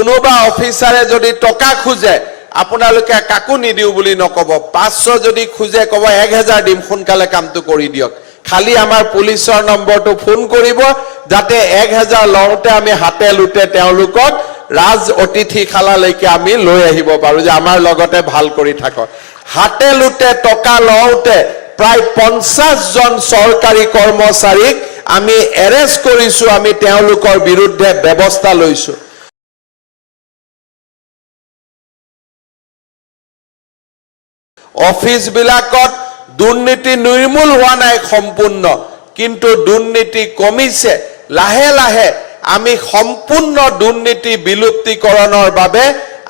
কোনোবা অফিচাৰে যদি টকা খোজে আপোনালোকে কাকো নিদিও বুলি নকব 500 যদি খোজে কব 1000 দিম সোনকালে কামটো কৰি দিয়ক খালি আমাৰ পুলিচৰ নম্বৰটো ফোন কৰিব যাতে 1000 লওঁতে আমি হাতে লুটে তেওঁলোকক ৰাজ অতিথিশালালৈকে আমি লৈ আহিব পাৰো যে আমাৰ লগতে ভাল কৰি থাকক হাতে লুটে টকা লওঁতে প্ৰায় 50 জন চৰকাৰী কৰ্মচাৰীক আমি এৰেষ্ট কৰিছো আমি তেওঁলোকৰ বিৰুদ্ধে ব্যৱস্থা লৈছো অফিস বিলাকত দুৰ্নীতি নিৰ্মূল হোৱা নাই সম্পূৰ্ণ কিন্তু দুৰ্নীতি কমিছে লাহে লাহে আমি সম্পূৰ্ণ দুৰ্নীতি বিলুপ্তিকৰণৰ বাবে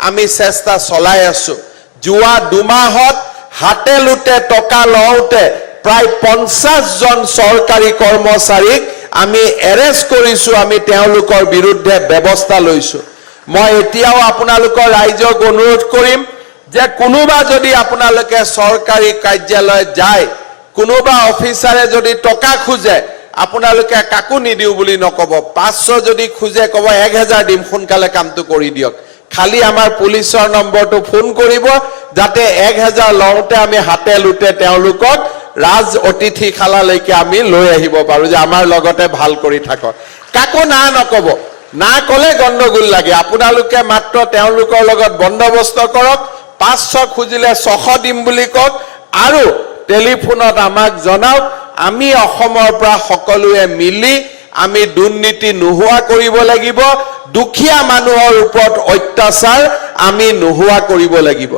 আমি চেষ্টা চলাই আছো যোৱা দুমাহত হাতে লুটে টকা লওঁতে প্ৰায় 50 জন চৰকাৰী কৰ্মচাৰীক আমি এৰেষ্ট কৰিছো আমি তেওঁলোকৰ বিৰুদ্ধে ব্যৱস্থা লৈছো মই এতিয়াও আপোনালোকৰ ৰাইজক অনুৰোধ কৰিম যে কোনোবা যদি আপোনালোকে সৰকাৰি কাৰ্যালয় যায় কোনোবা অফিচাৰে যদি টকা খোজে আপোনালোকে কাকো নিদিও বুলি নকব 500 যদি খোজে কব 1000 দিম সোনকালে কামটো কৰি দিয়ক খালি আমাৰ পুলিচৰ নম্বৰটো ফোন কৰিব যাতে 1000 লওঁতে আমি হাতে লুটে তেওঁলোকক ৰাজ অতিথিশালালৈকে আমি লৈ আহিব পাৰো যে আমাৰ লগতে ভাল কৰি থাকক কাকো না নকব না কলে গণ্ডগোল লাগে আপোনালোকে মাত্ৰ তেওঁলোকৰ লগত বন্দবস্ত কৰক 500 খুজিলে 600 দিম বুলি কক আৰু টেলিফোনত আমাক জনাওক আমি অসমৰ পৰা সকলোৱে মিলি আমি দুৰ্নীতি নোহোৱা কৰিব লাগিব দুখীয়া মানুহৰ ওপৰত অত্যাচাৰ আমি নোহোৱা কৰিব লাগিব